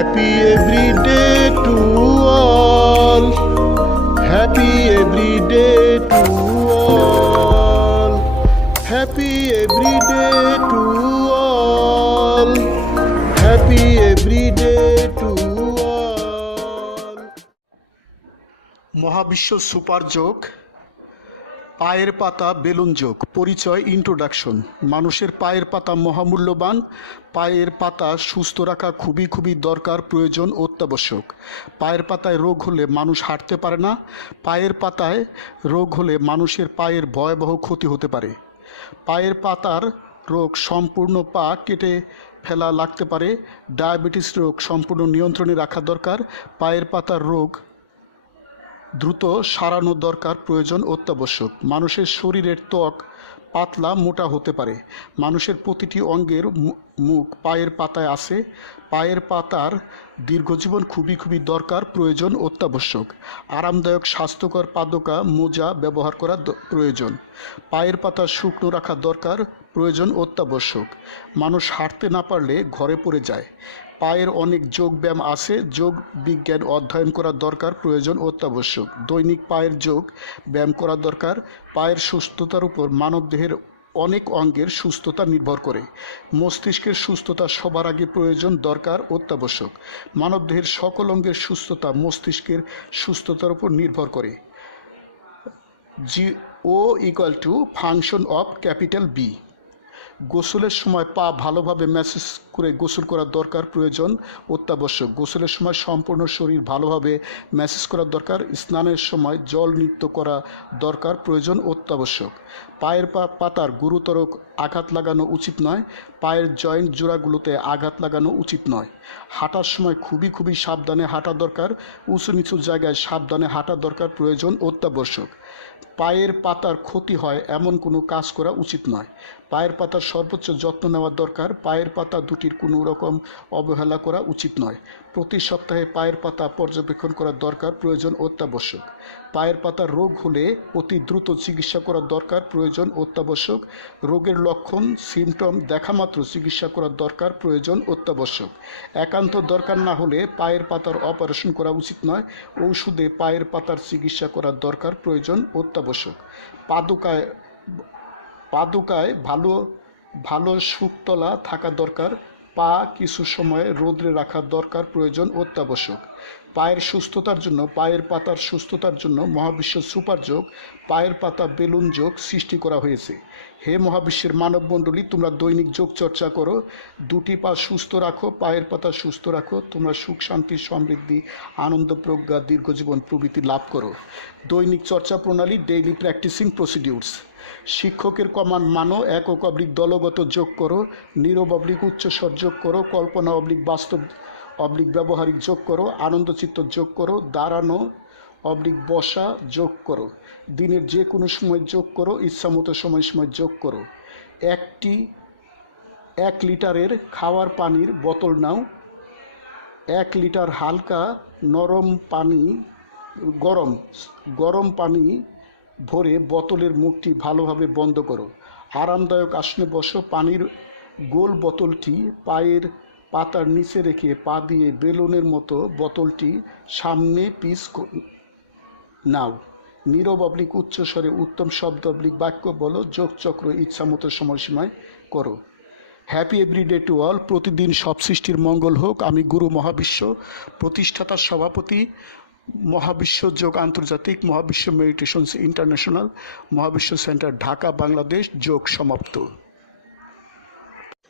Happy every day to all. Happy every day to all. Happy every day to all. Happy every day to all. Mahabishwa super যোগ পায়ের পাতা balloon যোগ, পরিচয় introduction মানুষের পায়ের পাতা মহামূল্যবান, পায়ের পাতা সুস্থ রাখা খুবই খুবই দরকার, প্রয়োজন অত্যাবশ্যক। পায়ের পাতায় রোগ হলে মানুষ হাঁটতে পারে না, পায়ের পাতায় রোগ হলে মানুষের পায়ের ভয়াবহ ক্ষতি হতে পারে। পায়ের পাতার রোগ সম্পূর্ণ পা কেটে ফেলা লাগতে পারে, ডায়াবেটিস রোগ সম্পূর্ণ নিয়ন্ত্রণে রাখা দরকার, পায়ের পাতার রোগ দ্রুত সারানো দরকার প্রয়োজন অত্যাবশ্যক। মানুষের শরীরের ত্বক পাতলা মোটা হতে পারে। মানুষের প্রতিটি অঙ্গের মুখ পায়ের পাতায় আছে। পায়ের পাতার দীর্ঘজীবন খুবই খুবই দরকার, প্রয়োজন অত্যাবশ্যক। আরামদায়ক, স্বাস্থ্যকর পাদকা, মোজা ব্যবহার করা প্রয়োজন। পায়ের পাতা শুকনো রাখা দরকার, প্রয়োজন অত্যাবশ্যক। মানুষ হাঁটতে না পারলে ঘরে পড়ে যায়। পায়ের অনেক যোগ ব্যায়াম আছে। যোগ বিজ্ঞান অধ্যয়ন করা দরকার, প্রয়োজন অত্যাবশ্যক। দৈনিক পায়ের যোগ ব্যায়াম করা দরকার। পায়ের সুস্থতার উপর মানবদেহের অনেক অঙ্গের সুস্থতা নির্ভর করে। মস্তিষ্কের সুস্থতা সবার আগে প্রয়োজন, দরকার, অত্যাবশ্যক। মানবদেহের সকল অঙ্গের সুস্থতা মস্তিষ্কের সুস্থতার উপর নির্ভর করে। G, O equal to function of capital B. গোসলের সময় পা ভালোভাবে ম্যাসেজ করে গোসল করার দরকার প্রয়োজন অত্যাবশ্যক। গোসলের সময় সম্পূর্ণ শরীর ভালোভাবে ম্যাসেজ করার দরকার। স্নানের সময় জল নিত্য করা দরকার প্রয়োজন অত্যাবশ্যক। পায়ের পা পাতার গুরুতর আঘাত লাগানো উচিত নয়, পায়ের জয়েন্ট জোড়াগুলোতে আঘাত লাগানো উচিত নয়। হাঁটার সময় খুবই খুবই সাবধানে হাঁটা দরকার, উঁচু নিচু জায়গায় সাবধানে হাঁটা দরকার প্রয়োজন অত্যাবশ্যক। পায়ের পাতার ক্ষতি হয় এমন কোনো কাজ করা উচিত নয়। পায়ের পাতার সর্বোচ্চ যত্ন নেওয়া দরকার, পায়ের পাতা দুটির কোনো রকম অবহেলা করা উচিত নয়। প্রতি সপ্তাহে পায়ের পাতা পর্যবেক্ষণ করা দরকার, প্রয়োজন অত্যাবশ্যক। পায়ের পাতার রোগ হলে অতি দ্রুত চিকিৎসা করা দরকার, প্রয়োজন অত্যাবশ্যক। রোগের লক্ষণ সিমটম দেখা মাত্র চিকিৎসা করা দরকার, প্রয়োজন অত্যাবশ্যক। একান্ত দরকার না হলে পায়ের পাতার অপারেশন করা উচিত নয়। ঔষধে পায়ের পাতার চিকিৎসা করার দরকার, প্রয়োজন অত্যাবশ্যক। পাদুকায় পাদুকায় ভালো ভালো শুকতলা থাকা দরকার। পা কিছু সময় রোদ্রে রাখা দরকার, প্রয়োজন অত্যাবশ্যক। পায়ের সুস্থতার জন্য, পায়ের পাতার সুস্থতার জন্য মহাবিশ্ব সুপার যোগ পায়ের পাতা বেলুন যোগ সৃষ্টি করা হয়েছে। হে মহাবিশ্বের মানবমণ্ডলী, তোমরা দৈনিক যোগ চর্চা করো, দুটি পা সুস্থ রাখো, পায়ের পাতা সুস্থ রাখো, তোমরা সুখ, শান্তি, সমৃদ্ধি, আনন্দ, প্রজ্ঞা, দীর্ঘজীবন প্রভৃতি লাভ করো। দৈনিক চর্চা প্রণালী ডেইলি প্র্যাকটিসিং প্রসিডিউরস শিক্ষকের কমান্ড মানো একক অবলিক দলগত যোগ করো, নীরব অবলিক উচ্চস্বর যোগ করো, কল্পনা অবলিক বাস্তব অবলিক ব্যবহারিক যোগ করো আনন্দচিত্ত যোগ করো, দাঁড়ানো অবলিক বসা যোগ করো, দিনের যে কোনো সময় যোগ করো, ইচ্ছামতো সময় সময় যোগ করো। একটি, এক লিটারের খাওয়ার পানির বোতল নাও, এক লিটার হালকা নরম পানি, গরম গরম পানি ভরে বোতলের মুখটি ভালোভাবে বন্ধ করো। আরামদায়ক আসনে বসো, পানির গোল বোতলটি পায়ের পাতার নিচে রেখে পা দিয়ে বেলুনের মতো বোতলটি সামনে পিস নাও। নীরব উচ্চস্বরে উত্তম শব্দ বাক্য বলো যোগচক্র ইচ্ছামতো সময়সীমায় করো। হ্যাপি এভরিডে টু অল প্রতিদিন সব সৃষ্টির মঙ্গল হোক। আমি গুরু মহাবিশ্ব প্রতিষ্ঠাতার সভাপতি, মহাবিশ্ব যোগ আন্তর্জাতিক, Mahabishwa meditations international, Mahabishwa centre Dhaka, Bangladesh, যোগ সমাপ্ত।